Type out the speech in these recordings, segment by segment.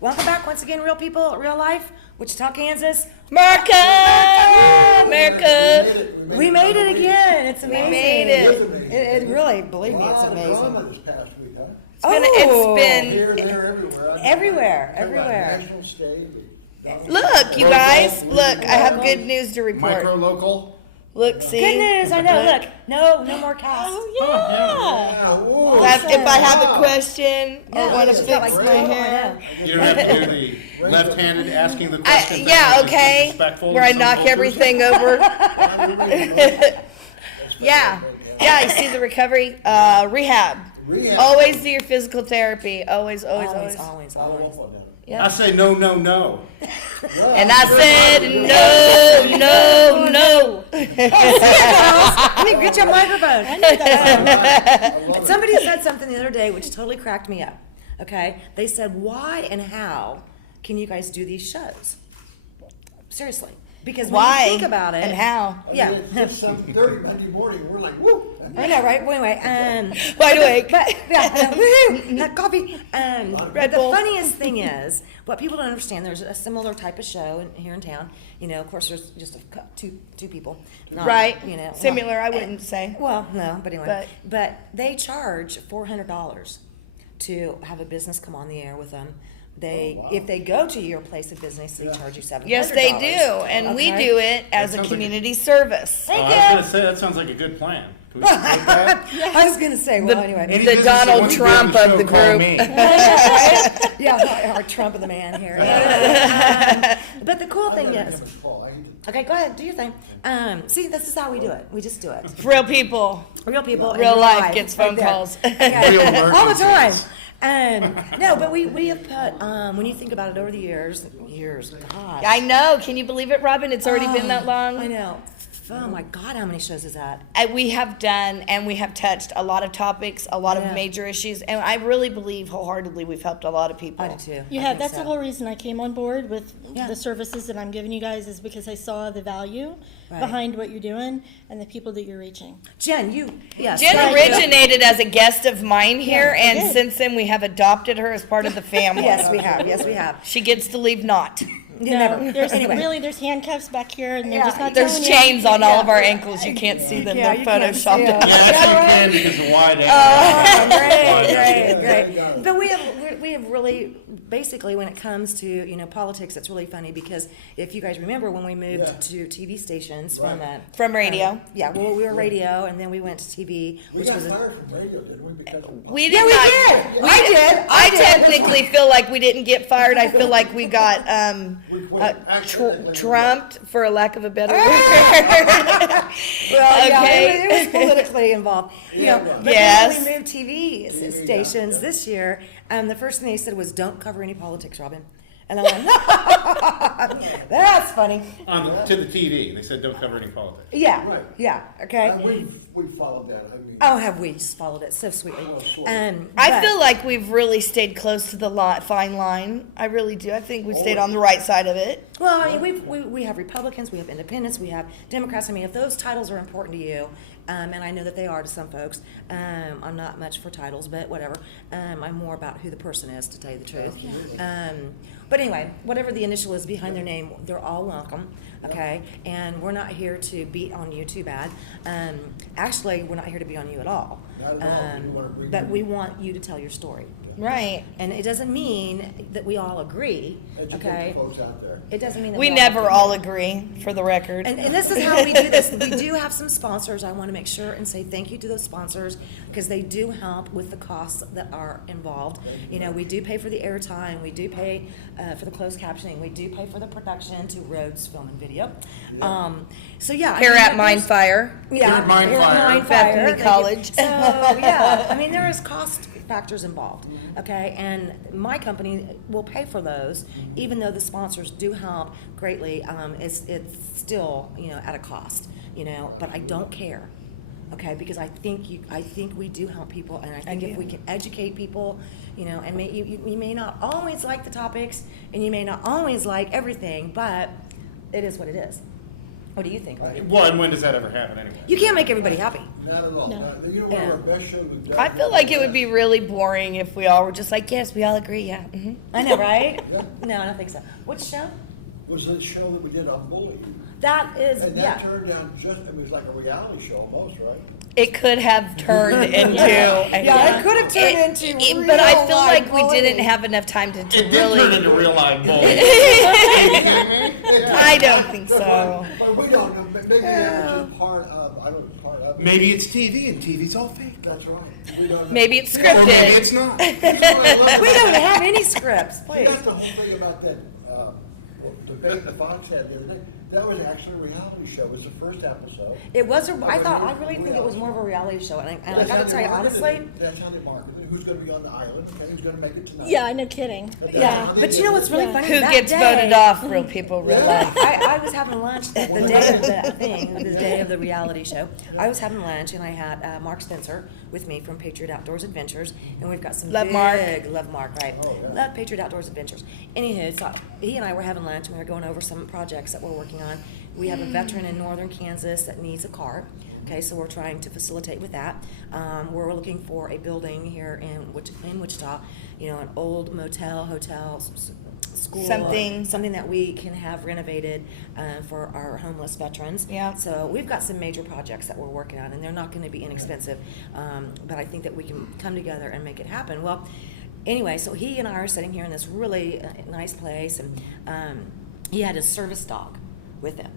Welcome back once again, real people, real life, Wichita, Kansas. America! We made it again. It's amazing. We made it. It really, believe me, it's amazing. It's been Here, there, everywhere. Everywhere. National, state. Look, you guys, look, I have good news to report. Micro local. Look, see? Good news, I know. Look, no more costs. Oh, yeah. If I have a question or want to she's fix got, like, my three hair. You don't have to do the left-handed asking the question. thing, Yeah, which is okay. disrespectful Where in I some knock cultures. everything over. Yeah. Yeah, you see the recovery? Rehab. Rehab. Always do your physical therapy. Always. Always. I say no, no, no. And I said no. I mean, get your microphone. Somebody said something the other day which totally cracked me up. Okay? They said, why and how can you guys do these shows? Seriously. Because when Why you think about it. and how? Yeah. It's 7:30 Monday morning, we're like, woo. I know, right? Anyway, Wide awake. But yeah, woohoo, coffee. Red But the Bull. funniest thing is, what people don't understand, there's a similar type of show here in town. You know, of course, there's just two people. Not, Right. You know, Similar, I not- wouldn't say. Well, no, but anyway. But- But they charge $400 to have a business come on the air with them. If they go to your place of business, they charge you $700. Yes, they do. And we Okay. do it as a sounds like community service. Thank I was you. going to say, that sounds like a good plan. Can we support that? I was gonna say, well, The- anyway. Any The business that Donald wants to be on Trump the of show, the call group. me. Yeah, our Trump of the man here. But the cool thing is, okay, go ahead, do your thing. See, this is how we do it. We just do it. Real people. Real people, in Real life gets right phone there. calls. Okay. Real all the time. emergencies. No, but we have put when you think about it over the years, God. I know. Can you believe it, Robin? It's already been that long. I know. Oh my God, how many shows is that? We have done and we have touched a lot of topics, a lot Yeah. of major issues, and I really believe wholeheartedly we've helped a lot of people. I do too. You I have. think That's so. the whole reason I came on board with Yeah. the services that I'm giving you guys is because I saw the value Right. behind what you're doing and the people that you're reaching. Jen, yes. Jen thank you. originated as a guest of mine here, Yeah, I and did. since then we have adopted her as part of the family. Yes, we have. Yes, we have. She gets to leave not. You never. There's Anyway. there's handcuffs back here, and they're Yeah. just not There's telling you. chains on all of our ankles. You can't see them. Yeah, They're you can't see photoshopped. them. Yeah, actually you can because of wide angle. Great. But we have really, basically, when it comes to, politics, it's really funny because if you guys remember when we moved to TV stations from From radio. yeah, well, we were radio and then we went to TV, We which got was fired from radio, didn't we? Because of We Yeah, did we not. did. I did. I technically feel like we didn't get fired. I feel like we got we quit. Accidentally. trumped, for a lack of a better word. Well, yeah, Okay. it was politically involved. But Yes. then when we moved TV stations this year, the first thing they said was, "Don't cover any politics, Robin." And I went, "That's funny." To the TV, they said don't cover any politics. Yeah, Right. yeah, okay. And we've followed that. I mean, Oh, have we just followed it so sweetly? I But- feel like we've really stayed close to the fine line. I really do. I think we've stayed on the right side of it. Well, I mean, we have Republicans, we have Independents, we have Democrats. I mean, if those titles are important to you, and I know that they are to some folks, I'm not much for titles, but whatever. I'm more about who the person is, to tell you the truth. But anyway, whatever the initial is behind their name, they're all welcome, okay? And we're not here to beat on you too bad. Actually, we're not here to beat on you at all. Not at all. We wanna bring But you- we want you to tell your story. Right. And it doesn't mean that we all agree, educate okay? the folks out there. It doesn't mean that We never all agree, for the record. And this is how we do this. We do have some sponsors. I want to make sure and say thank you to those sponsors because they do help with the costs that are involved. We do pay for the airtime. We do pay for the closed captioning. We do pay for the production to Rhodes Film and Video. So yeah. Here at there's- Mindfire. Yeah, Here at Mindfire. here at Mindfire. Bethany Thank you. College. So yeah, I mean there is cost factors involved, okay, and my company will pay for those, even though the sponsors do help greatly. It's still at a cost, but I don't care, okay, because I think we do help people, and I think if we can educate people, and you may not always like the topics, and you may not always like everything, but it is what it is. What do you think? Well, and when does that ever happen anyway? You can't make everybody happy. Not at all. No. You know, one of our best shows we've done. I feel like it would be really boring if we all were just like, yes, we all agree, yeah. I know, right? Yeah. No, I don't think so. Which show? Was the show that we did on bullying. That is, And that yeah. turned out it was like a reality show almost, right? It could have turned into. Yeah, it could have turned into But I real feel life like we bullying. didn't have enough time to It did really. turn into real life bullying. Are you kidding me? I don't think so. But we don't know, maybe that was just part of, I don't know, part of it. Maybe it's TV and TV's all fake. That's right. We don't know. Maybe it's Or maybe scripted. it's not. That's what I love We about don't it. have any scripts, please. That's the whole thing about that, debate the Fox had the other day. That was actually a reality show. It was the first episode. It was, I really think it was more of a reality show, and I That's gotta how tell you they marketed honestly, it. That's how they marketed it. Who's gonna be on the island and who's gonna make it tonight. Yeah, no kidding. That's Yeah. how they but did you know it. what's really Yeah. funny? Who That gets day- voted off? Real people, real life. I was having lunch the day of the thing, the day of the reality show. I was having lunch and I had Mark Spencer with me from Patriot Outdoors Adventures, and we've got some Love Mark. love Mark, right? Oh, yeah. Love Patriot Outdoors Adventures. Anywho, so he and I were having lunch and we were going over some projects that we're working on. We have a veteran in northern Kansas that needs a cart. Okay, so we're trying to facilitate with that. We're looking for a building here in Wichita, you know, an old motel, hotel, school, something that we can have renovated for our homeless veterans. Yeah. So we've got some major projects that we're working on, and they're not going to be inexpensive, but I think that we can come together and make it happen. Well, anyway, so he and I are sitting here in this really nice place, and he had his service dog with him,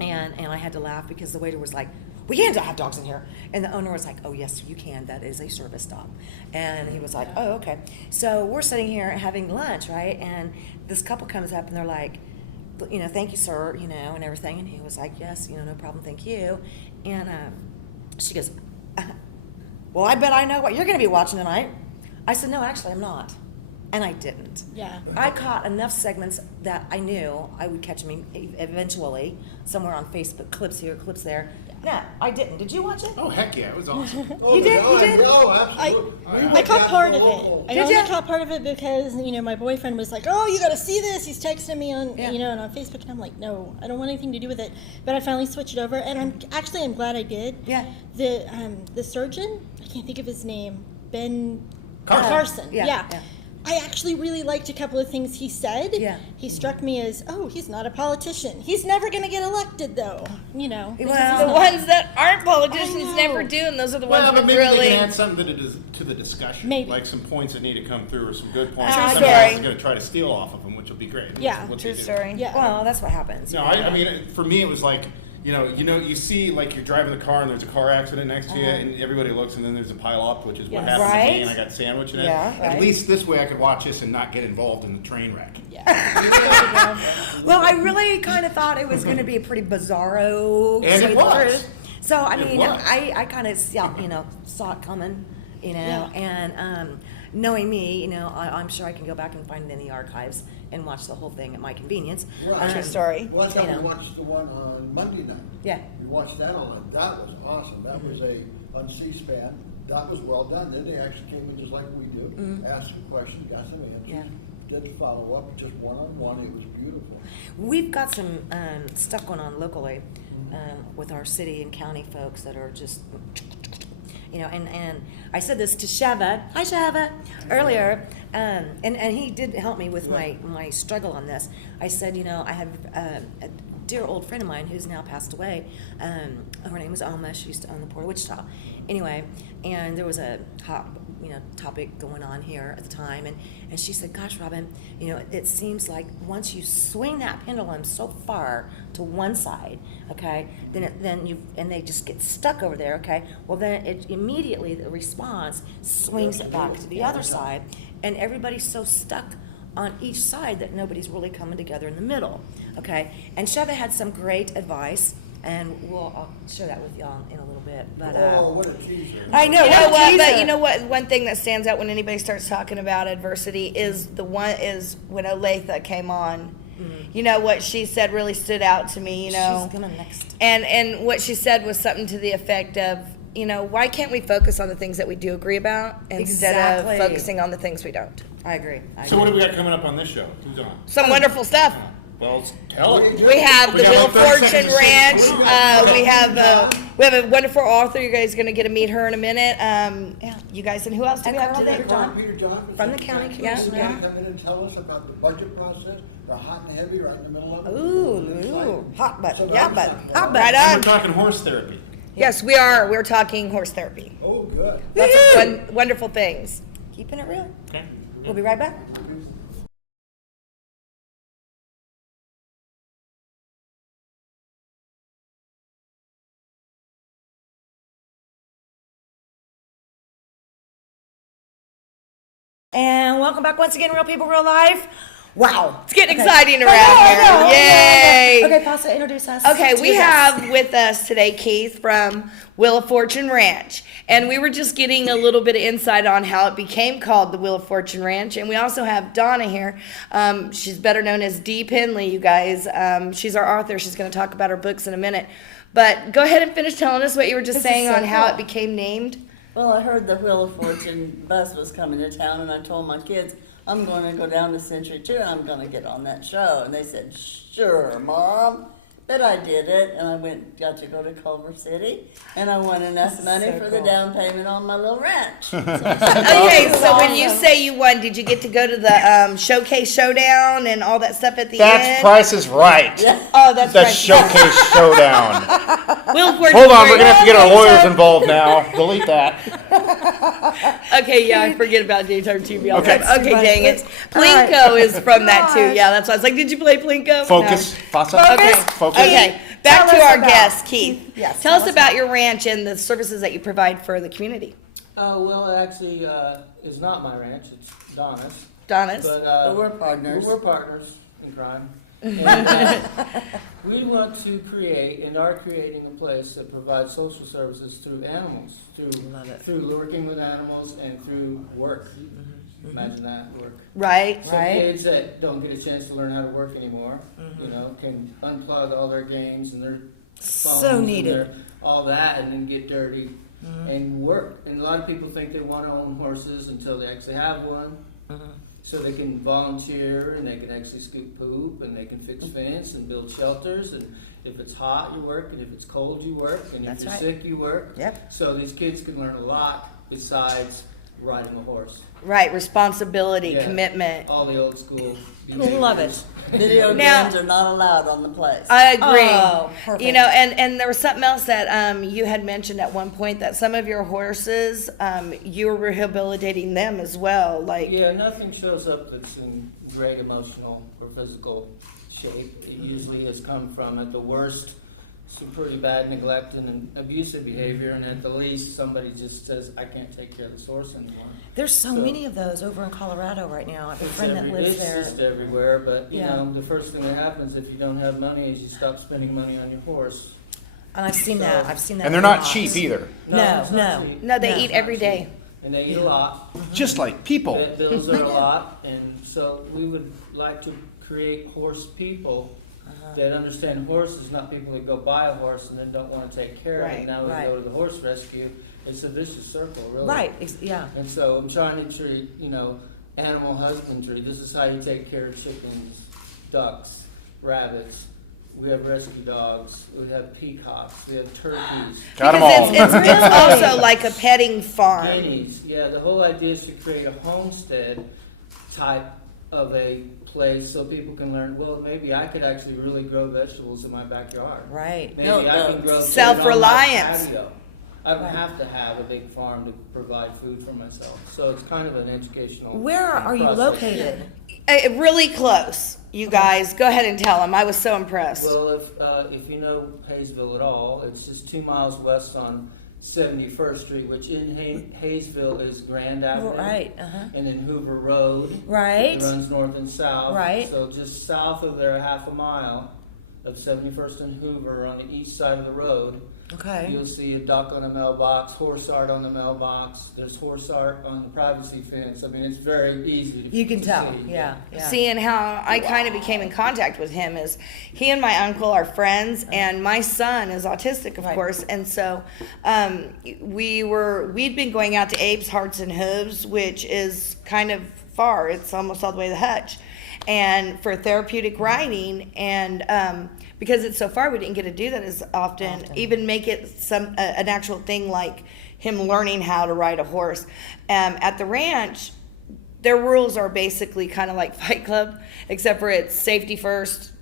and I had to laugh because the waiter was like, "We can't have dogs in here," and the owner was like, "Oh yes, you can. That is a service dog," and he was like, "Oh okay." So we're sitting here having lunch, right? And this couple comes up and they're like, you know, "Thank you, sir," you know, and everything, and he was like, "Yes, you know, no problem, thank you," and she goes, "Well, I bet I know what you're going to be watching tonight." I said, "No, actually, I'm not." And I didn't. Yeah. I caught enough segments that I knew I would catch me eventually somewhere on Facebook, clips here, clips there. No, I didn't. Did you watch it? Oh, heck yeah, it was awesome. Oh, You did? no, You did? No, absolutely. I caught part of it. I Did only ya? caught part of it because, you know, my boyfriend was like, "Oh, you got to see this." He's texting me on, Yeah. you know, and on Facebook, and I'm like, "No, I don't want anything to do with it." But I finally switched over, and I'm glad I did. Yeah. The surgeon, I can't think of his name, Ben Carson. Yeah, Yeah. yeah. I actually really liked a couple of things he said. Yeah. He struck me as, oh, he's not a politician. He's never going to get elected, though. You know. because Well- he's The not. ones that aren't politicians I know. never do, and those are the Well, ones but who maybe they really. can add something to the discussion. Maybe. Like some points that need to come through or some good points. True that somebody story. else is going to try to steal off of them, which will be great. which Yeah. is what True they do. story. Yeah. Well, that's what happens. No, I mean, for me, it was like, you see, like, you're driving the car and there's a car accident next to you, and everybody looks, and then there's a pile up, which is what Yes. happened to Right. me, and I got a sandwich in it. Yeah, right. At least this way I could watch this and not get involved in the train wreck. Well, I really kind of thought it was going to be a pretty bizarro. And it sweet was. truth. So I It mean, was. I kind of saw it coming, you know, and knowing me, you know, I'm sure I can go back and find it in the archives and watch the whole thing at my convenience. Right. True story. Well, that's how You know. we watched the one on Monday night. Yeah. We watched that on, that was awesome. That was on C-SPAN. That was well done. Then they actually came in just like we do, asked some questions, got some answers. Yeah. Did follow-up, just one-on-one. It was beautiful. We've got some stuff going on locally with our city and county folks that are just, you know, and I said this to Shava, hi Shava, earlier, and he did help me with my struggle on this. I said, you know, I have a dear old friend of mine who's now passed away. Her name was Alma. She used to own the Port of Wichita. Anyway, and there was a hot, you know, topic going on here at the time, and she said, "Gosh, Robin, you know, it seems like once you swing that pendulum so far to one side, okay, then they just get stuck over there, okay. Well, then it immediately the response swings it back to the other side, and everybody's so stuck on each side that nobody's really coming together in the middle, okay." And Sheva had some great advice, and I'll share that with y'all in a little bit. But Oh, what a teaser. I know. You know what a what? But teaser. you know what? One thing that stands out when anybody starts talking about adversity is when Olathe came on. You know what she said really stood out to me. You know, She's gonna next. and what she said was something to the effect of, you know, why can't we focus on the things that we do agree about instead Exactly. of focusing on the things we don't? I agree. So what do we got coming up on this show? Who's on? Some wonderful stuff. Well, tell it. We have the We got Wheel like 30 Fortune seconds to Ranch. say We have a wonderful author. You guys are going to get to meet her in a minute. Yeah, you guys, and who else do we And have Carl today? Peter John. Peter John. From the county Yeah, commission. yeah. Come in and tell us about the budget process, or hot and heavy, right in the middle of it. Ooh, hot button, yeah, button, hot Right button. on. We're talking horse therapy. Yes, we are. We're talking horse therapy. Oh, good. Lots of wonderful things. Keeping it real. Okay. We'll be right back. And welcome back once again, Real People, Real Life. Wow. It's getting Okay. exciting I around know, I know, here. Yay. Okay, Pasta, introduce us. Okay, to we your guests. have with us today Keith from Wheel of Fortune Ranch. And we were just getting a little bit of insight on how it became called the Wheel of Fortune Ranch. And we also have Donna here. She's better known as Dee Penley, you guys. She's our author. She's going to talk about her books in a minute. But go ahead and finish telling us what you were just This is saying so on how cool. it became named. Well, I heard the Wheel of Fortune bus was coming to town, and I told my kids, I'm going to go down to Century 2, and I'm going to get on that show. And they said, sure, Mom. But I did it, and I got to go to Culver City, and I won enough money so for the cool. down payment on my little ranch. Okay, so when you say you won, did you get to go to the Showcase Showdown and all that stuff at the That's end? Price is Right. Oh, that's The right. Showcase Showdown. Wheel of Fortune Hold on, we're Ranch. gonna have to get our lawyers involved now. Delete that. Okay, yeah, I forget about daytime TV all the Okay. time. Okay, dang it. All right. Plinko is from that too. Gosh. Yeah, that's why I was like, did you play Plinko? Focus. Fasa. No. Okay. Focus. Okay. Back Tell to us our about- guest, Keith. Yes, Tell tell us us about your ranch and the services that you provide for the community. Well, it actually is not my ranch, it's Donna's. Donna's. But But we're partners. We're partners in crime. And, we want to create and are creating a place that provides social services through animals, Love it. through working with animals and through work. Imagine that, work. Right. So Right. kids that don't get a chance to learn how to work anymore, you know, can unplug all their games and their phones So and needed. their, all that, and then get dirty and work. And a lot of people think they want to own horses until they actually have one. So they can volunteer and they can actually scoop poop and they can fix fence and build shelters, and if it's hot you work, and if it's cold you work, and if That's you're right. sick you work. Yep. So these kids can learn a lot besides riding a horse. Right. Responsibility, Yeah. commitment. All the old school. Love it. Video Now- games are not allowed on the place. I agree. Oh, perfect. You know, and there was something else that you had mentioned at one point, that some of your horses, you were rehabilitating them as well. Like, Yeah, nothing shows up that's in great emotional or physical shape. It usually has come from, at the worst, some pretty bad neglect and abusive behavior, and at the least, somebody just says, I can't take care of this horse anymore. There's so So- many of those over in Colorado right now. I have a friend that lives It's there. just everywhere, but, you Yeah. know, the first thing that happens if you don't have money is you stop spending money on your horse. And I've seen that. I've seen that. And they're a not lot. cheap either. No, it's no. not cheap. no, they No. eat every day. And they eat a lot. Just like people. Vet bills are a lot, and so we would like to create horse people that understand horses, not people that go buy a horse and then don't want to take care of Right, it. Now we right. go to the horse rescue. It's a vicious circle, really. Right. Yeah. And so I'm trying to treat, you know, animal husbandry. This is how you take care of chickens, ducks, rabbits. We have rescue dogs. We have peacocks. We have turkeys. Got them all. Because it's also like a petting farm. Guineas. Yeah, the whole idea is to create a homestead type of a place so people can learn, well, maybe I could actually really grow vegetables in my backyard. Right. Maybe No, I can no. grow food Self-reliance. on my patio. I don't have to have a big farm to provide food for myself. So it's kind of an educational Where are you process. located? Really close, you guys. Go ahead and tell them. I was so impressed. Well, if you know Hayesville at all, it's just 2 miles west on 71st Street, which in Hayesville is Grand Avenue. Right. And then Hoover Road. Right. It runs north and south. Right. So just south of there, half a mile of 71st and Hoover on the east side of the road, Okay. you'll see a duck on a mailbox, horse art on the mailbox. There's horse art on the privacy fence. I mean, it's very easy to You can to tell. see. Yeah. Yeah. Seeing how I kind of became in contact with him is he and my uncle are friends, and my son is autistic, of Right. course, and so we'd been going out to Abe's Hearts and Hooves, which is kind of far. It's almost all the way to the Hutch. and for therapeutic riding, and because it's so far, we didn't get to do that as often. Even make it an actual thing like him learning how to ride a horse. At the ranch, their rules are basically kind of like Fight Club, except for it's safety first,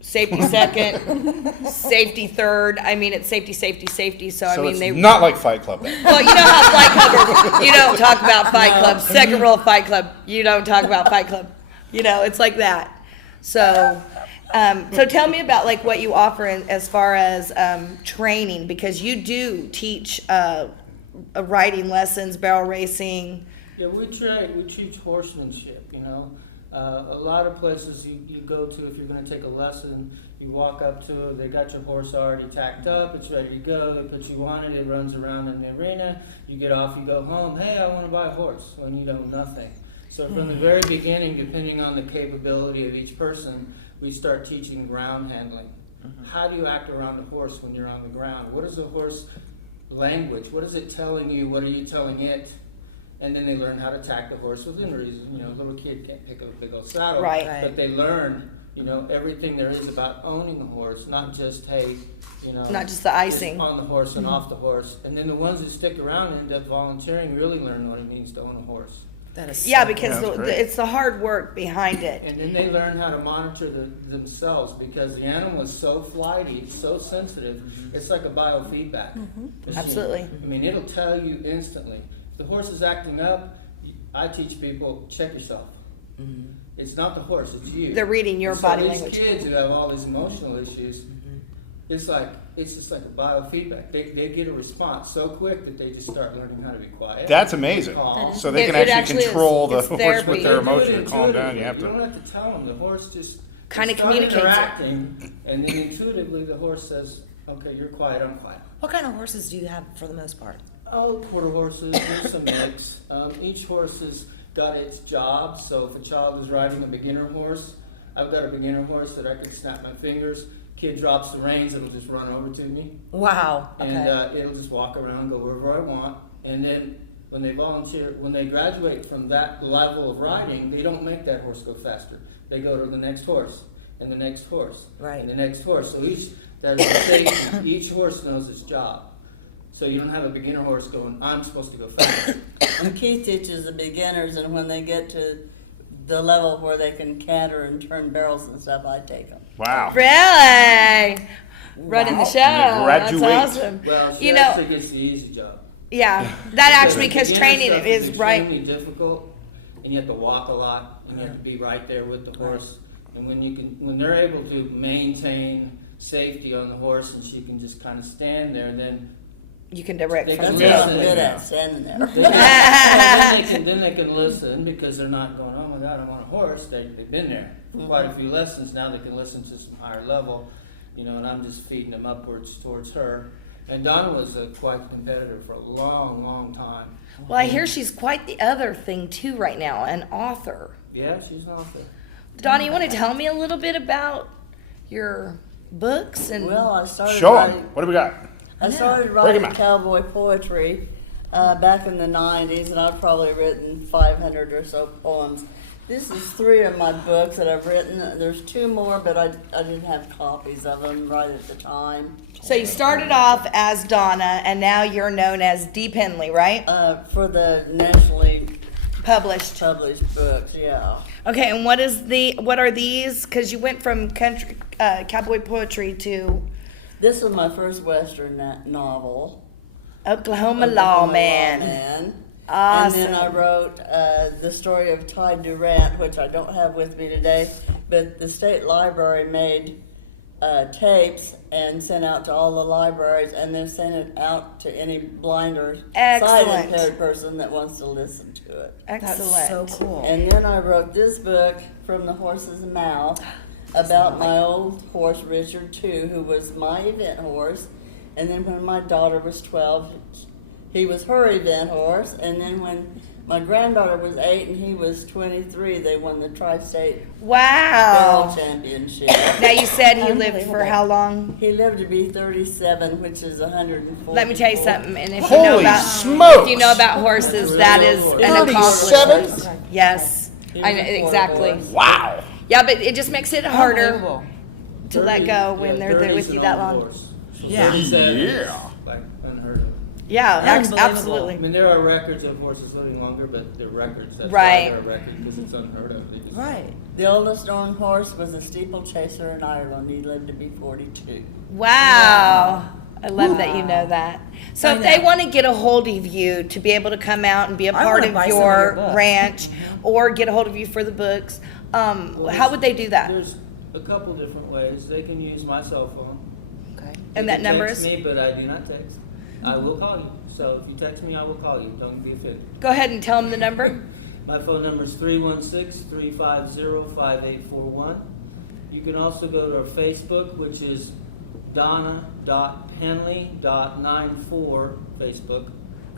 safety second, safety third. I mean, it's safety, safety, safety. So I mean, it's they not like Fight Club then. well, you know how Fight Club, you don't talk about Fight Club. Second rule of Fight Club, you don't talk about Fight Club. You know, it's like that. So, so tell me about like what you offer as far as training, because you do teach riding lessons, barrel racing. Yeah, we teach horsemanship, you know. A lot of places you go to, if you're going to take a lesson, you walk up to it, they got your horse already tacked up, it's ready to go, they put you on it, it runs around in the arena, you get off, you go home, hey, I want to buy a horse, when you know nothing. So from the very beginning, depending on the capability of each person, we start teaching ground handling. How do you act around a horse when you're on the ground? What is the horse language? What is it telling you? What are you telling it? And then they learn how to tack the horse within reason. You know, a little kid can't pick up a big old saddle, Right. but they learn, you know, everything there is about owning a horse, not just, hey, you know, Not just the icing. on the horse and off the horse. And then the ones that stick around and end up volunteering really learn what it means to own a horse. That is Yeah, so because Yeah, that's great. it's the hard work behind it. And then they learn how to monitor themselves, because the animal is so flighty, so sensitive. It's like a biofeedback machine. Absolutely. I mean, it'll tell you instantly. If the horse is acting up, I teach people, check yourself. It's not the horse, it's you. They're reading your And body so language. these kids who have all these emotional issues, it's just like a biofeedback. They get a response so quick that they just start learning how to be quiet. That's amazing. calm. So they It- can it actually actually is. control the It's horse therapy. with their They do it emotion and calm down. intuitively. You have don't to. have to tell them. The horse just Kinda they start communicates it. interacting, and then intuitively the horse says, "Okay, you're quiet. I'm quiet." What kind of horses do you have for the most part? Oh, quarter horses. There's some mix. Each horse has got its job. So if a child is riding a beginner horse, I've got a beginner horse that I can snap my fingers. Kid drops the reins, it'll just run over to me. Wow. Okay. And it'll just walk around, go wherever I want. And then when they volunteer, when they graduate from that level of riding, they don't make that horse go faster. They go to the next horse, and the next horse, Right. and the next horse. So each horse knows its job. So you don't have a beginner horse going, I'm supposed to go fast. And Keith teaches the beginners, and when they get to the level where they can canter and turn barrels and stuff, I take them. Wow. Really? Running the show. And they That's graduate. awesome. Well, she You know, actually gets the easy job. yeah, that actually, because beginner training stuff is right. extremely difficult, and you have to walk a lot, and you have to be right there with the horse. And when they're able to maintain safety on the horse, and she can just kind of stand there, then You can direct They from can That's the what I'm Yeah. good at, standing there. then they can listen, because they're not going, oh my God, I'm on a horse. They've been there for quite a few lessons. Now they can listen to some higher level, you know, and I'm just feeding them upwards towards her. And Donna was quite a competitor for a long, long time. Well, I hear she's quite the other thing too right now, an author. Yeah, she's an author. Donna, you want to tell me a little bit about your books and Well, I started Show writing. them. What do we got? I started Break 'em writing out. cowboy poetry back in the 90s, and I've probably written 500 or so poems. This is 3 of my books that I've written. There's 2 more, but I didn't have copies of them right at the time. so you started off as Donna, and now you're known as Dee Penley, right? For the nationally Published. published books, yeah. Okay, and what are these? Because you went from country cowboy poetry to This was my first Western novel. Oklahoma Oklahoma Lawman. Lawman. Awesome. And then I wrote the story of Ty Durant, which I don't have with me today, but the state library made tapes and sent out to all the libraries, and then sent it out to any blind or sight Excellent. impaired person that wants to listen to it. Excellent. That's so cool. And then I wrote this book, From the Horse's Mouth, about my old horse, Richard II, who was my event horse. And then when my daughter was 12, he was her event horse. And then when my granddaughter was 8 and he was 23, they won the Tri-State Barrel Wow. Championship. Now you said he lived for how long? He lived to be 37, which is 104. Let me tell you something. And if you know Holy about smokes! if you know about horses, that is an 37? accomplishment. Yes, He was I a know quarter exactly. horse. Wow. Yeah, but it just makes it harder Unbelievable. to let go when they're there 30's with you an that old long. horse. So Yeah. 37 is, Yeah. like unheard of. Yeah, Unbelievable. absolutely. I mean, there are records of horses living longer, but they're records. That's Right. why they're a record, because it's unheard of. They just, Right. The oldest known horse was a steeplechaser in Ireland. He lived to be 42. Wow. I love that you know that. So I if they know. want to get a hold of you to be able to come out and be a I part wanna of buy some of your your books. ranch or get a hold of you for the books, Well, how would they do that? There's a couple different ways. They can use my cell phone. Okay. And They that can number text is? me, but I do not text. I will call you. So if you text me, I will call you. Don't be offended. Go ahead and tell them the number. My phone number is 316-350-5841. You can also go to our Facebook, which is Donna.Penley.94 Facebook.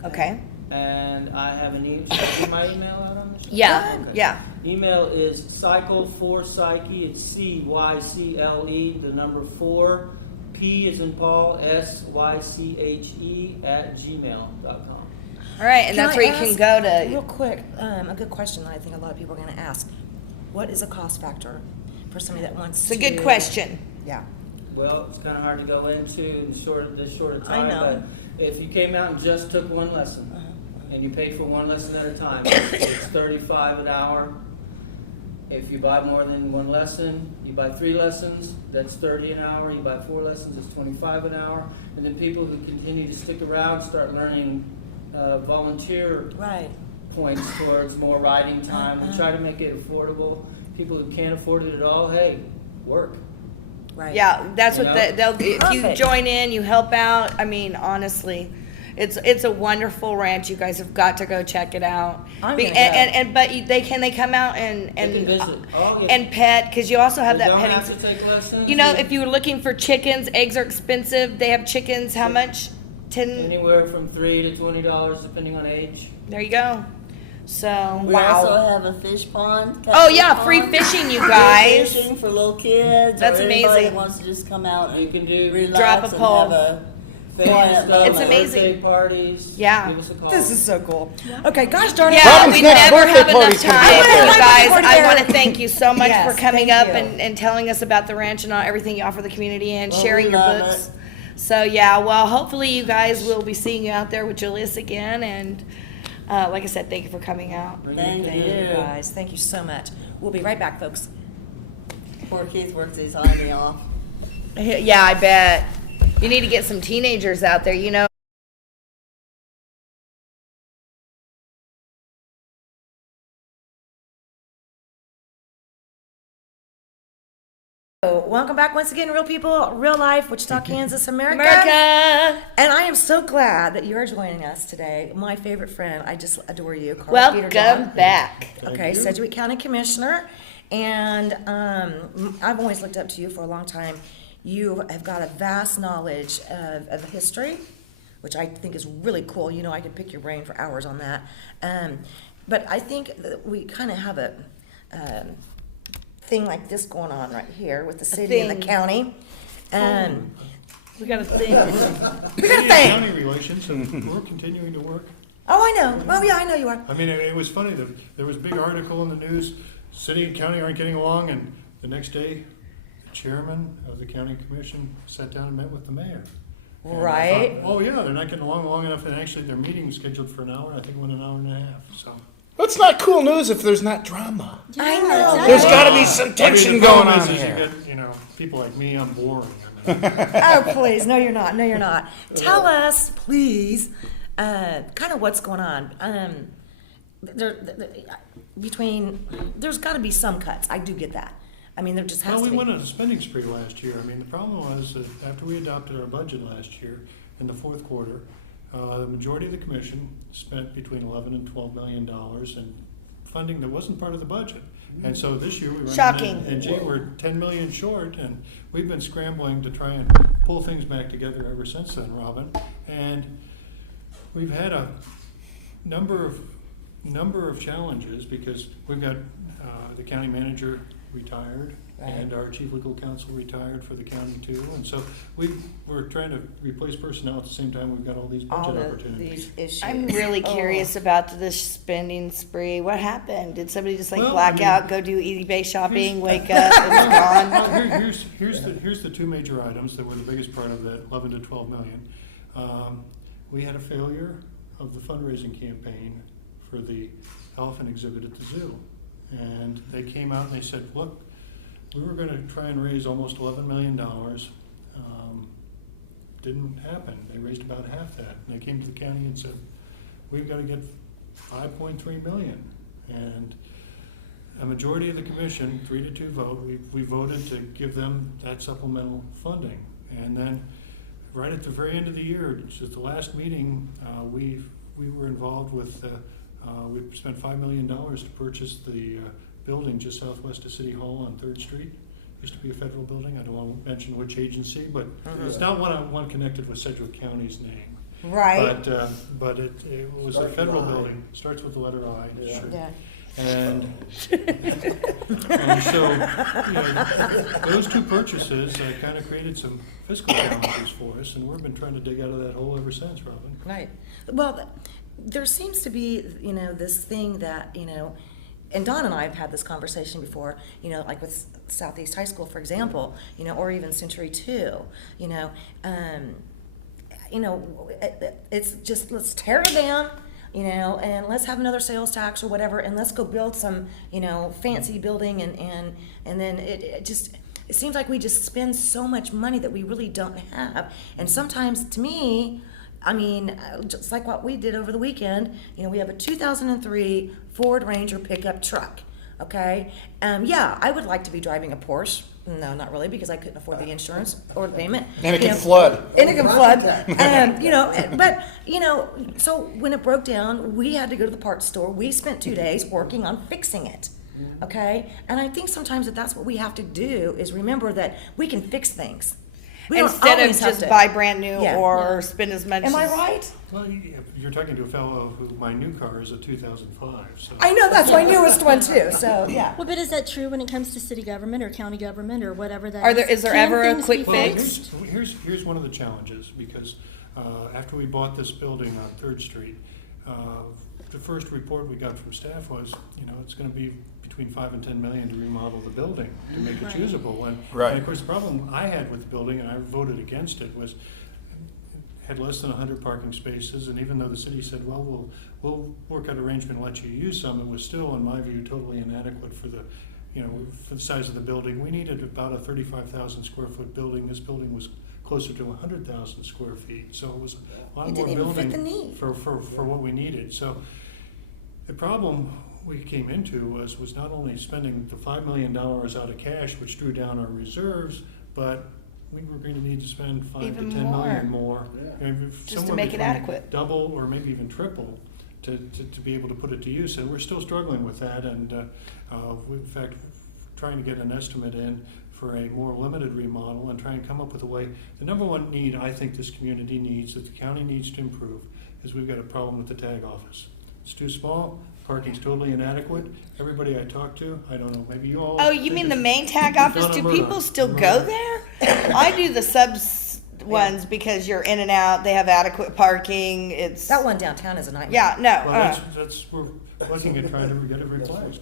Okay. And I have an email. Should I give my email out on this? Yeah. Okay. Yeah. Email is cycle4psyche. It's CYCLE, the number 4. P is in Paul, SYCHE @gmail.com. All right, and that's I where you can ask go Real to. quick, a good question that I think a lot of people are going to ask. What is a cost factor for somebody that wants It's a to? good question. Yeah. Well, it's kind of hard to go into in this short of I time, know. but if you came out and just took one lesson, and you pay for one lesson at a time, it's $35 an hour. If you buy more than one lesson, you buy 3 lessons, that's $30 an hour. You buy 4 lessons, it's $25 an hour. And then people who continue to stick around start learning volunteer Right. points towards more riding time. We try to make it affordable. People who can't afford it at all, hey, work. Right. Yeah, that's You what know? they'll. If you Perfect. join in, you help out. I mean, honestly, it's a wonderful ranch. You guys have got to go check it out. I'm Be- gonna and but they come out and They can visit. Oh, yeah. and pet, because you also have They that don't petting. have to take lessons. You know, if you were looking for chickens, eggs are expensive. They have chickens. How much? 10. Anywhere from $3 to $20 depending on age. There you go. So We also have a fish pond. Oh yeah, catfish free pond. fishing, you Free guys. Fishing for little kids. That's or anybody amazing. that wants to just come out You and can do relax Drop a and pole. have a family quiet stuff, It's like amazing. birthday parties. Yeah. Give us a call. This is so cool. Okay, gosh darn it. Yeah, Robin's we next never birthday have enough party's gonna time, be you up there. guys. Party I there. want to thank you so much Yes, for coming thank up you. and telling us about the ranch and all, everything you offer the community and Well, sharing we your love books. it. So yeah, well, hopefully you guys will be seeing you out there with Julius again. And like I said, thank you for coming out. Thank Thank you you. guys. Thank you so much. We'll be right back, folks. Poor Keith works his hiney off. Yeah, I bet. You need to get some teenagers out there, you know. So, welcome back once again, real people, real life, Wichita, Kansas, America. America! And I am so glad that you are joining us today. My favorite friend, I just adore you, Carl Peter Welcome John. back. Okay, Sedgwick County Commissioner. And I've always looked up to you for a long time. You have got a vast knowledge of history, which I think is really cool. You know, I could pick your brain for hours on that. But I think that we kind of have a thing like this going on right here with the city and the thing. county. We got a thing. We got a City and thing. county relations, and we're continuing to work. Oh, I know. Oh, yeah, I know you are. I mean, it was funny, there was a big article in the news, city and county aren't getting along, and the next day, the chairman of the county commission sat down and met with the mayor. And I Right. thought, oh, yeah, they're not getting along long enough, and actually, their meeting was scheduled for an hour, I think it went an hour and a half, so. That's not cool news if there's not drama. I know. There's got to be some I mean, tension the going problem on is you here. get, you know, people like me, I'm boring. I mean, Oh, please. No, you're not. No, you're not. Tell us, please, kind of what's going on. There's got to be some cuts. I do get that. I mean, there just has Well, we to be. went on a spending spree last year. I mean, the problem was that after we adopted our budget last year, in the fourth quarter, the majority of the commission spent between 11 and $12 million in funding that wasn't part of the budget. And so this year we were. Shocking. And gee, we're 10 million short, and we've been scrambling to try and pull things back together ever since then, Robin. And we've had a number of challenges because we've got the county manager retired, Right. and our chief legal counsel retired for the county too. And so we're trying to replace personnel at the same time we've got all these All budget the, opportunities. these issues. I'm really Oh. curious about this spending spree. What happened? Did somebody just like Well, black I mean- out, go do eBay shopping, wake up, it's gone? Well, here's the two major items that were the biggest part of that 11 to 12 million. We had a failure of the fundraising campaign for the elephant exhibit at the zoo. And they came out and they said, look, we were gonna try and raise almost $11 million. Didn't happen. They raised about half that. And they came to the county and said, we've gotta get 5.3 million. And a majority of the commission, 3-2 vote, we voted to give them that supplemental funding. And then, right at the very end of the year, just the last meeting, we were involved with, we spent $5 million to purchase the building just southwest of City Hall on 3rd Street. Used to be a federal building. I don't want to mention which agency, but it's not one connected with Sedgwick County's name. Right. But it was a Starts with federal I. building. Starts with the letter I. Yeah. Sure. Yeah. And so, you know, those two purchases kind of created some fiscal challenges for us, and we've been trying to dig out of that hole ever since, Robin. Right. Well, there seems to be, this thing that, and Don and I have had this conversation before, like with Southeast High School, for example, or even Century 2, it's just, let's tear it down, and let's have another sales tax or whatever, and let's go build some, fancy building, and then it seems like we just spend so much money that we really don't have. And sometimes, to me, just like what we did over the weekend, we have a 2003 Ford Ranger pickup truck, okay? Yeah, I would like to be driving a Porsche. No, not really, because I couldn't afford the insurance or the payment. And it can flood. And it can flood. But, so when it broke down, we had to go to the parts store. We spent 2 days working on fixing it, okay? And I think sometimes that's what we have to do, is remember that we can fix things. We don't Instead of always have just to- buy brand new Yeah. or spend as much Am I as- right? Well, you're talking to a fellow who, my new car is a 2005, so. I know, that's my newest one too, so, yeah. Well, but is that true when it comes to city government or county government or whatever that Is there Can ever a things quick be Well, fix? here's one of the challenges, because after we bought this building on 3rd Street, the first report we got from staff was, it's gonna be between 5 and 10 million to remodel the building, to make it Right. usable. Right. And of course, the problem I had with the building, and I voted against it, was it had less than 100 parking spaces, and even though the city said, well, we'll work out an arrangement and let you use some, it was still, in my view, totally inadequate for the size of the building. We needed about a 35,000 square foot building. This building was closer to 100,000 square feet, so it was a lot It more didn't even fit building the need. for what we needed. So the problem we came into was not only spending the $5 million out of cash, which drew down our reserves, but we were going to need to spend 5 Even to 10 million more. more. Just to somewhere make it between adequate. Double or maybe even triple to be able to put it to use. And we're still struggling with that. And we, in fact, trying to get an estimate in for a more limited remodel and try and come up with a way. The number one need I think this community needs, that the county needs to improve, is we've got a problem with the tag office. It's too small, parking's totally inadequate. Everybody I talk to, I don't know, maybe you all. Oh, you think mean the it's- main tag office? No, Do Murdoch. people still Murdoch. go there? I do the subs ones because you're in and out. They have adequate parking. It's That one downtown is a nightmare. yeah, no. Well, that's we're looking at trying to get it replaced.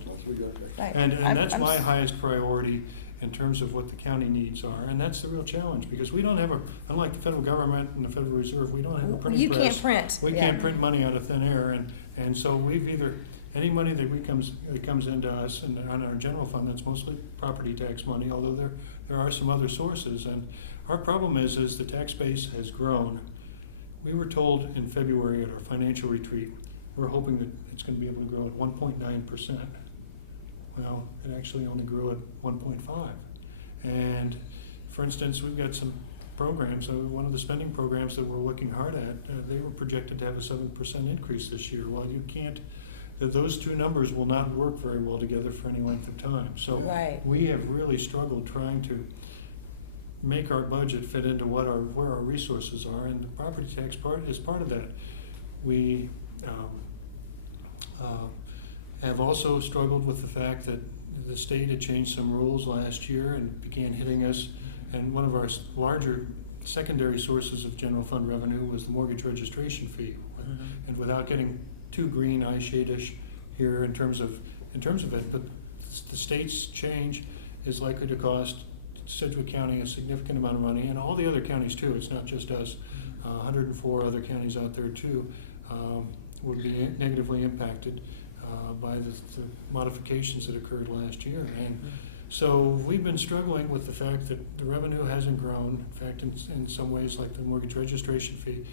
Right. And I'm- that's I'm my s- highest priority in terms of what the county needs are, and that's the real challenge, because we don't have unlike the federal government and the Federal Reserve, we don't have a printing You press. can't print, We yeah. can't print money out of thin air, and so we've either, any money that comes into us and on our general fund, that's mostly property tax money, although there are some other sources, and our problem is the tax base has grown. We were told in February at our financial retreat, we're hoping that it's gonna be able to grow at 1.9%. Well, it actually only grew at 1.5. And for instance, we've got some programs, one of the spending programs that we're looking hard at, they were projected to have a 7% increase this year. Well, you can't, those two numbers will not work very well together for any length of time. So Right. we have really struggled trying to make our budget fit into where our resources are, and the property tax part is part of that. We have also struggled with the fact that the state had changed some rules last year and began hitting us, and one of our larger secondary sources of general fund revenue was the mortgage registration fee. And without getting too green, eye shade-ish here in terms of it, but the state's change is likely to cost Sedgwick County a significant amount of money, and all the other counties too. It's not just us. 104 other counties out there too would be negatively impacted by the modifications that occurred last year. And so we've been struggling with the fact that the revenue hasn't grown. In fact, in some ways, like the mortgage registration fee,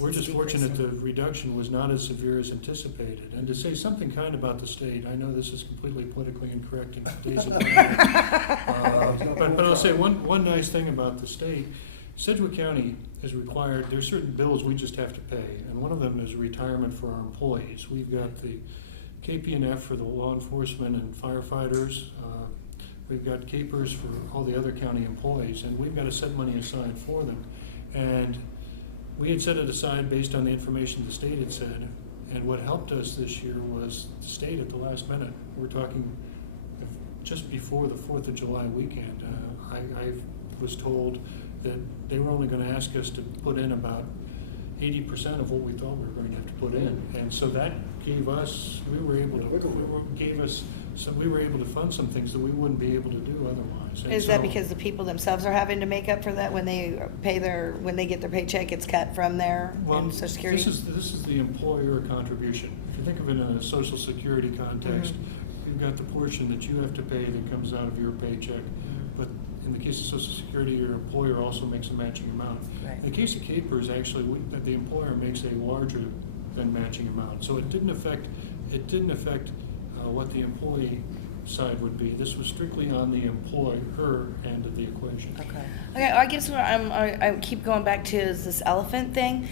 we're just fortunate the reduction was not as severe as anticipated. And to say something kind about the state, I know this is completely politically incorrect in today's economy, but I'll say one nice thing about the state. Sedgwick County is required, there's certain bills we just have to pay, and one of them is retirement for our employees. We've got the KP&F for the law enforcement and firefighters. We've got capers for all the other county employees, and we've got to set money aside for them. And we had set it aside based on the information the state had said, and what helped us this year was the state at the last minute. We're talking just before the 4th of July weekend. I was told that they were only going to ask us to put in about 80% of what we thought we were going to have to put in, and so that gave us, we were able to fund some things that we wouldn't be able to do otherwise. And Is that because the people themselves are having to make up for that when they get their paycheck, it's cut from their Social Security? This is the employer contribution. If you think of it in a Social Security context, you've got the portion that you have to pay that comes out of your paycheck, but in the case of Social Security, your employer also makes a matching amount. Right. In the case of capers, actually, the employer makes a larger than matching amount. So it didn't affect what the employee side would be. This was strictly on the employer end of the equation. Okay, I guess what I keep going back to is this elephant thing.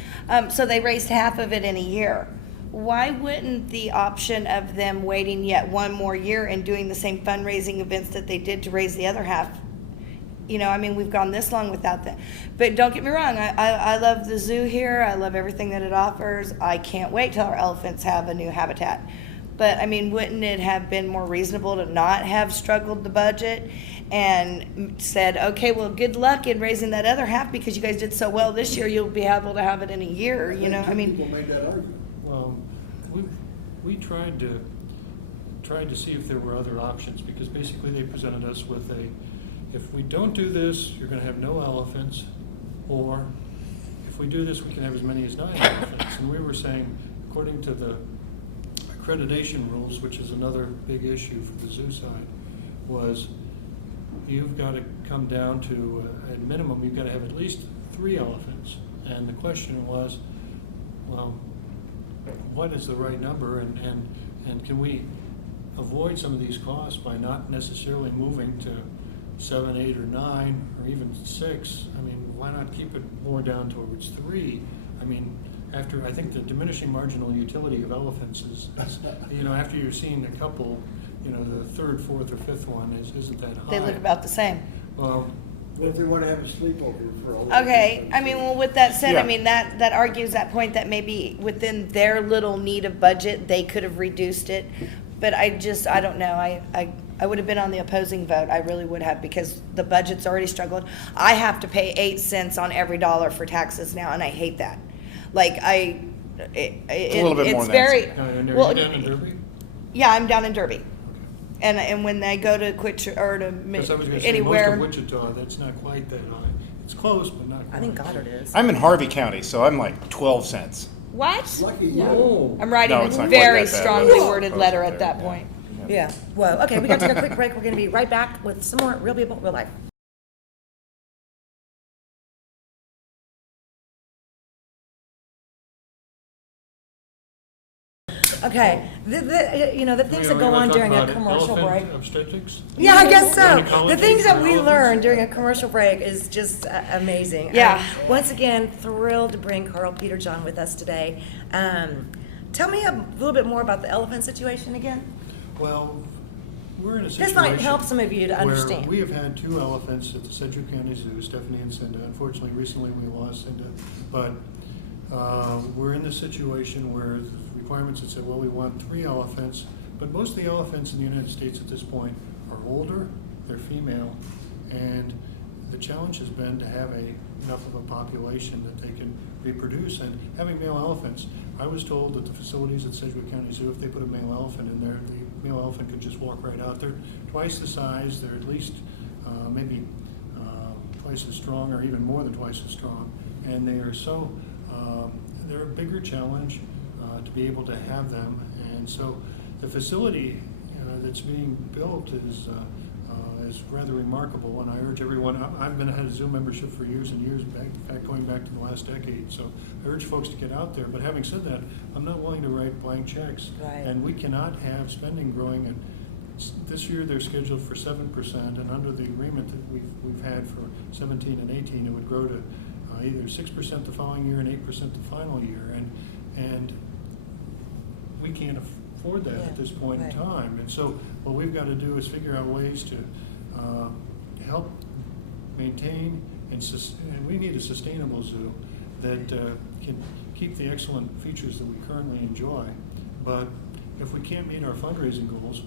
So they raised half of it in a year. Why wouldn't the option of them waiting yet one more year and doing the same fundraising events that they did to raise the other half? We've gone this long without that. But don't get me wrong, I love the zoo here. I love everything that it offers. I can't wait till our elephants have a new habitat. But, wouldn't it have been more reasonable to not have struggled the budget and said, okay, well, good luck in raising that other half because you guys did so well this year, you'll be able to have it in a year, People made that argument. Well, we tried to see if there were other options, because basically they presented us with if we don't do this, you're going to have no elephants, or if we do this, we can have as many as 9 elephants. And we were saying, according to the accreditation rules, which is another big issue for the zoo side, was you've got to come down to, at minimum, you've got to have at least 3 elephants. And the question was, well, what is the right number, and can we avoid some of these costs by not necessarily moving to 7, 8, or 9, or even 6? Why not keep it more down towards 3? I think the diminishing marginal utility of elephants is after you're seeing a couple, the 3rd, 4th, or 5th one isn't that high. They look about the same. Well, What if they want to have a sleepover for a little Okay, with that said, Yeah. that argues that point that maybe within their little need of budget, they could have reduced it. But I don't know. I would have been on the opposing vote. I really would have, because the budget's already struggled. I have to pay 8 cents on every dollar for taxes now, and I hate that. a little bit more it's than very, that. and well, are you down in Derby? yeah, I'm down in Derby. And when they go to Because I was going to say, anywhere. most of Wichita, that's not quite that high. It's close, but not quite. I think Goddard is. I'm in Harvey County, so I'm like 12 cents. What? Lucky you. Oh. I'm writing No, a it's not quite very that bad. strongly Whoa. worded Close letter up at there, that yeah. point. Yeah. Whoa. Okay, we got to take a quick break. We're going to be right back with some more Real People, Real Life. Okay, the things that go on during a commercial break. Obstetrics? Yeah, I guess so. Gynecology The things that for we elephants? learn during a commercial break is just amazing. Yeah. Once again, thrilled to bring Carl Peter John with us today. Tell me a little bit more about the elephant situation again. Well, we're in a This situation. might help some of you to understand. Where we have had 2 elephants at the Sedgwick County Zoo, Stephanie and Cinda. Unfortunately, recently we lost Cinda. But we're in the situation where the requirements had said, well, we want 3 elephants But most of the elephants in the United States at this point are older, they're female, and the challenge has been to have enough of a population that they can reproduce. And having male elephants, I was told that the facilities at Sedgwick County Zoo, if they put a male elephant in there, the male elephant could just walk right out. They're twice the size, they're at least maybe twice as strong or even more than twice as strong. And they are so, they're a bigger challenge to be able to have them. And so the facility that's being built is rather remarkable, and I urge everyone. I've had a Zoom membership for years and years, in fact going back to the last decade. So I urge folks to get out there. But having said that, I'm not willing to write blank checks, Right. and we cannot have spending growing. And this year they're scheduled for 7%, and under the agreement that we've had for 17 and 18, it would grow to either 6% the following year and 8% the final year, and we can't afford that at this point in time. And so what we've got to do is figure out ways to help maintain and we need a sustainable zoo that can keep the excellent features that we currently enjoy. But if we can't meet our fundraising goals,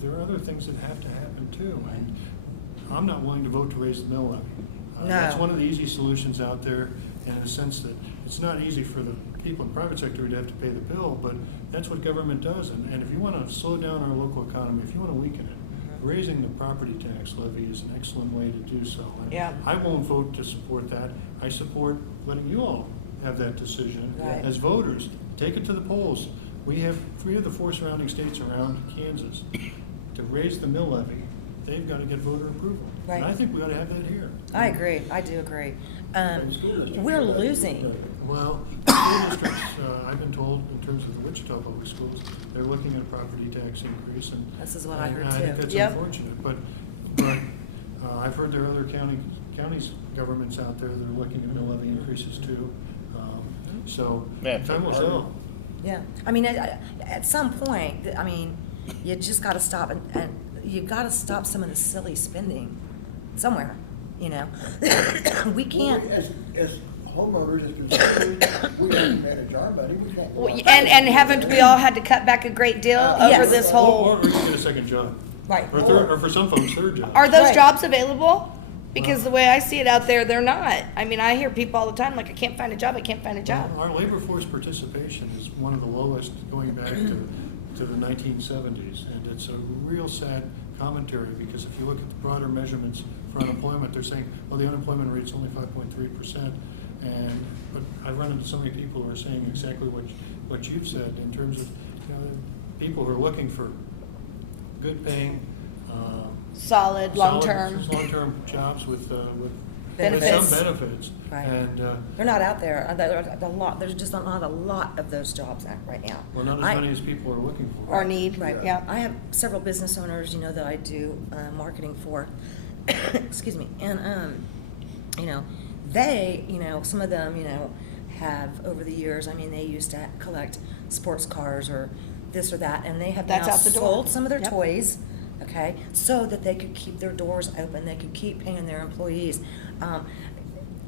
there are other things that have to happen too. And I'm not willing to vote to raise the mill levy. No. That's one of the easy solutions out there, in a sense that it's not easy for the people in the private sector to have to pay the bill, but that's what government does. And if you want to slow down our local economy, if you want to weaken it, raising the property tax levy is an excellent way to do so. And Yeah. I won't vote to support that. I support letting you all have that decision Right. as voters. Take it to the polls. We have 3 of the 4 surrounding states around Kansas. To raise the mill levy, they've got to get voter approval. Right. And I think we ought to have that here. I agree. I do agree. We're losing. Well, school districts, I've been told, in terms of the Wichita Public Schools, they're looking at a property tax increase, and This is what I heard I think too. that's Yep. unfortunate. But I've heard there are other counties, governments out there that are looking at mill levy increases too. So Yeah, time will tell. Yeah. I mean, at some point, I mean, you just got to stop and you got to stop some of the silly spending somewhere. We can't. As homeowners, as consumers, we have to manage our money. We can't. Well, and haven't we all had to cut back a great deal over Yes. this Or whole? you get a second job. Right. Or for some folks, third job. Are those Right. jobs available? Because the way I see it out there, they're not. I mean, I hear people all the time like, I can't find a job, I can't find a job. Our labor force participation is one of the lowest going back to the 1970s, and it's a real sad commentary, because if you look at the broader measurements for unemployment, they're saying, well, the unemployment rate's only 5.3%, but I've run into so many people who are saying exactly what you've said in terms of people who are looking for good paying, Solid, long-term. long-term jobs with Benefits. some benefits, Right. and They're not out there. There's just not a lot of those jobs right now. well, not as many as people are looking for. Or need, Right. yeah. I have several business owners, that I do marketing for. Excuse me. And they, some of them, have over the years. I mean, they used to collect sports cars or this or that, and they have That's now out the door. sold some of their Yep. toys. Okay, so that they could keep their doors open, they could keep paying their employees.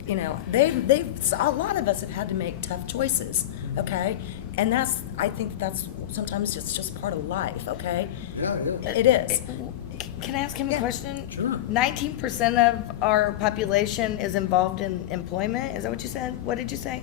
They've a lot of us have had to make tough choices. Okay, and I think that's sometimes it's just part of life. Okay, Yeah, it is. it is. Can I ask him a Yeah. question? Sure. 19% of our population is involved in employment. Is that what you said? What did you say?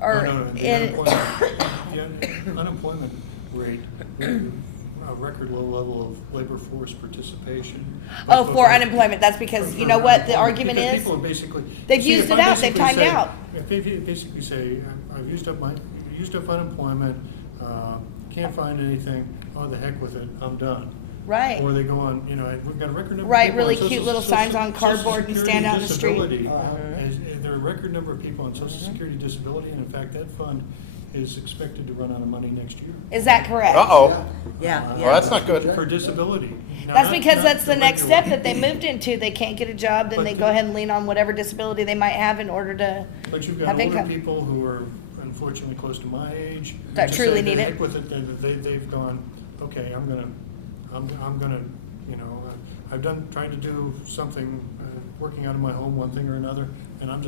Or No, the in- unemployment rate, a record low level of labor force participation. Oh, for unemployment. That's because you know what the argument Because is. people are basically. They've see, used if it I out, they've basically timed say- out. If they basically say, I've used up unemployment, can't find anything, oh, the heck with it, I'm done. Right. Or they go on, we've got a record number of Right, people on really Social- cute little Social- signs on Social cardboard and Security stand out in the street. disability. There are a record number of people on Social Security disability, and in fact, that fund is expected to run out of money next year. Is that correct? Uh-oh. Yeah. Well, that's not good. For disability. Now, That's not- because not that's the next regular. step that they moved into. They can't get a job, then But they the- go ahead and lean on whatever disability they might have in order to But you've got have older income. people who are unfortunately close to my age. That just truly say, need "The it." heck with it, and they've gone, okay, I'm gonna, I've tried to do something, working out of my home, one thing or another, and I'm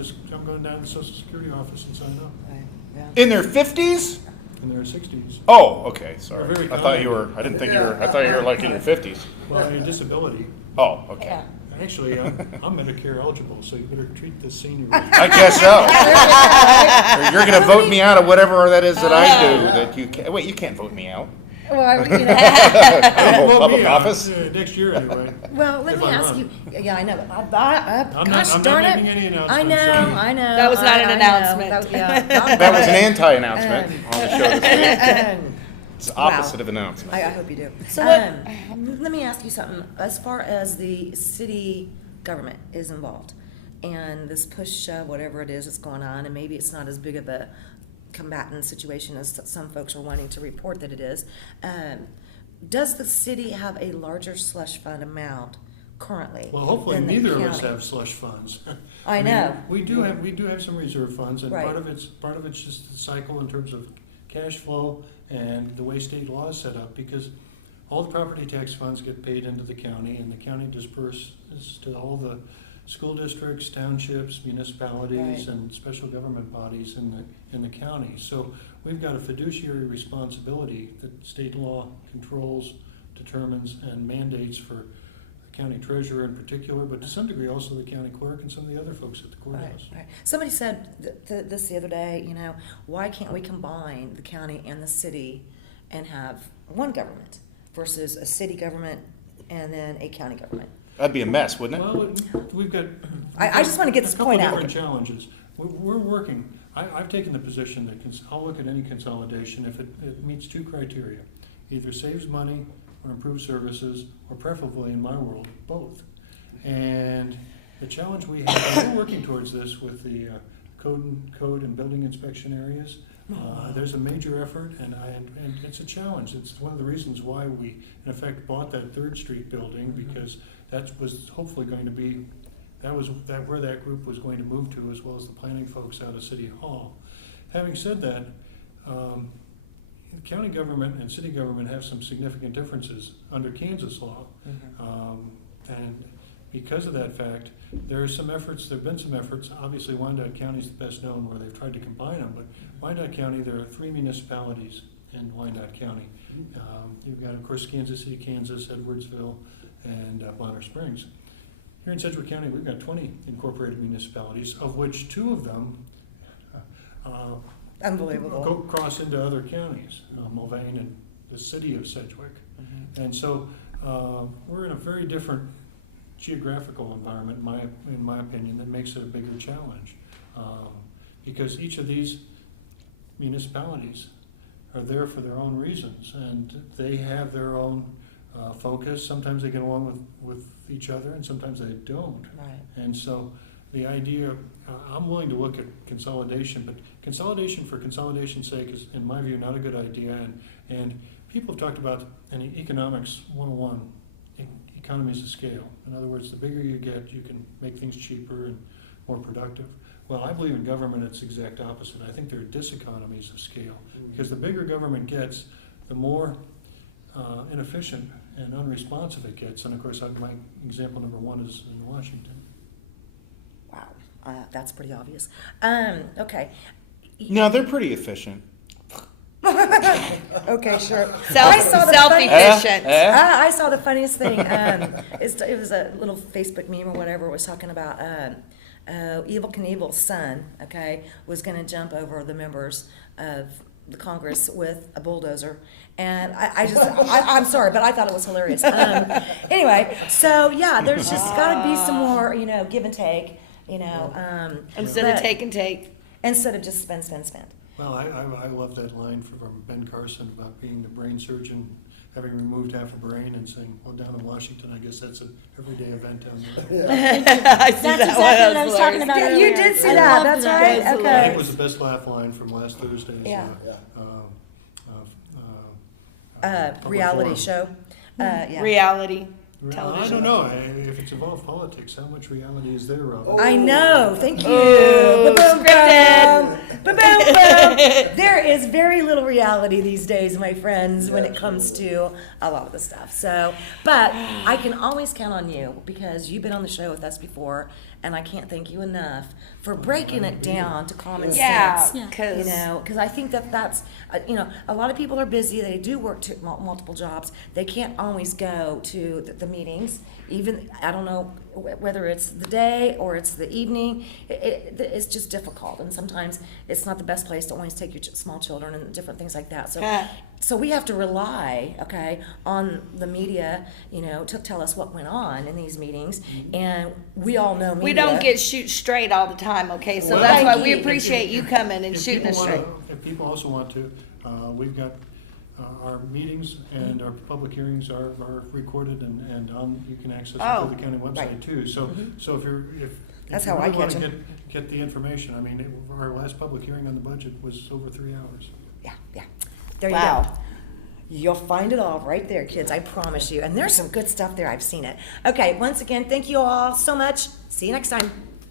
going down to the Social Security office and sign up. Right. Yeah. In their 50s? in their 60s. Oh, okay, sorry. We're very I thought you were, common. I didn't think you were, I thought you were like in your 50s. Well, a disability. Oh, okay. Yeah. Actually, I'm Medicare eligible, so you better treat the senior. I guess so. Or you're gonna vote me out of whatever that is that I do that you can't, wait, you can't vote me out. Well, I don't hold public office. Next year, anyway. Well, let If me I ask run. you. Yeah, I know. Gosh I'm darn not it! making any I know, announcements. I know. That was not an I know. announcement. That, yeah, That was an anti-announcement on the show this week. Um, It's the opposite of announcement. I hope you do. So what- Let me ask you something. As far as the city government is involved, and this push shove, whatever it is that's going on, and maybe it's not as big of a combatant situation as some folks are wanting to report that it is. Does the city have a larger slush fund amount currently? Well, hopefully than the neither of us county? have slush funds. I mean, know. We do have some reserve funds, and Right. part of it's just the cycle in terms of cash flow and the way state law is set up, because all the property tax funds get paid into the county, and the county disperses to all the school districts, townships, municipalities, Right. and special government bodies in the county. So we've got a fiduciary responsibility that state law controls, determines, and mandates for the county treasurer in particular, but to some degree also the county clerk and some of the other folks at the Right, courthouse. right. Somebody said this the other day, you know, why can't we combine the county and the city and have one government versus a city government and then a county government? That'd be a mess, wouldn't it? Well, we've got. I just wanna get this point A out. couple different challenges. We're working, I've taken the position that I'll look at any consolidation if it meets two criteria. Either saves money or improves services, or preferably in my world, both. And the challenge we have, and we're working towards this with the code and building inspection areas. There's a major effort, and it's a challenge. It's one of the reasons why we, in effect, bought that Third Street building, because that was hopefully going to be, where that group was going to move to, as well as the planning folks out of City Hall. Having said that, county government and city government have some significant differences under Kansas law. And because of that fact, there have been some efforts, obviously Wyandotte County is the best known where they've tried to combine them, but Wyandotte County, there are 3 municipalities in Wyandotte County. You've got, of course, Kansas City, Kansas, Edwardsville, and Bonner Springs. Here in Sedgwick County, we've got 20 incorporated municipalities, of which 2 of them Unbelievable. go cross into other counties, Mulvane and the city of Sedgwick. And so we're in a very different geographical environment, in my opinion, that makes it a bigger challenge. Because each of these municipalities are there for their own reasons, and they have their own focus. Sometimes they get along with each other, and sometimes they don't. Right. And so the idea, I'm willing to look at consolidation, but consolidation for consolidation's sake is, in my view, not a good idea. And people have talked about, in economics 101, economies of scale. In other words, the bigger you get, you can make things cheaper and more productive. Well, I believe in government, it's the exact opposite. I think there are diseconomies of scale, because the bigger government gets, the more inefficient and unresponsive it gets. And of course, my example number 1 is in Washington. Wow, that's pretty obvious. Okay. No, they're pretty efficient. Okay, sure. I saw the Self-efficient. I saw the funniest thing. It was a little Facebook meme or whatever. It was talking about Evel Knievel's son, okay, was going to jump over the members of the Congress with a bulldozer. And I'm sorry, but I thought it was hilarious. Anyway, so yeah, there's just got to be some more, give and take, Instead of take and take. Instead of just spend. Well, I love that line from Ben Carson about being the brain surgeon, having removed half a brain, and saying, well, down in Washington, I guess that's an everyday event down there. I see That's that exactly one. what I was talking about Yeah, earlier. you did see I that, loved that's that. right, I okay. think it was the best laugh line from last Thursday's Yeah. public Reality forum. show. Yeah. Reality I television. don't know, if it's involved politics, how much reality is there, Robin? I know. Thank you. Oh, Ba-boom, scripted. boom. Ba-boom, boom. there is very little reality these days, my friends, when it comes to a lot of the stuff. So, but I can always count on you because you've been on the show with us before, and I can't thank you enough for breaking it down to common Yeah, sense. because You know, because I think that's, a lot of people are busy. They do work multiple jobs. They can't always go to the meetings. Even, I don't know whether it's the day or it's the evening. It's just difficult. And sometimes it's not the best place to always take your small children and different things like that. So we have to rely, okay, on the media, to tell us what went on in these meetings. And we all know media. we don't get shoot straight all the time, okay? So Well, that's why thank we you. appreciate you coming and If shooting people us straight. If people also want to, we've got, our meetings and our public hearings are recorded and you can access them Oh, through the county website right. too. So if That's you how I really wanna catch 'em. get the information, I mean, our last public hearing on the budget was over 3 hours. Yeah. There you Wow. go. You'll find it all right there, kids. I promise you. And there's some good stuff there. I've seen it. Okay, once again, thank you all so much. See you next time.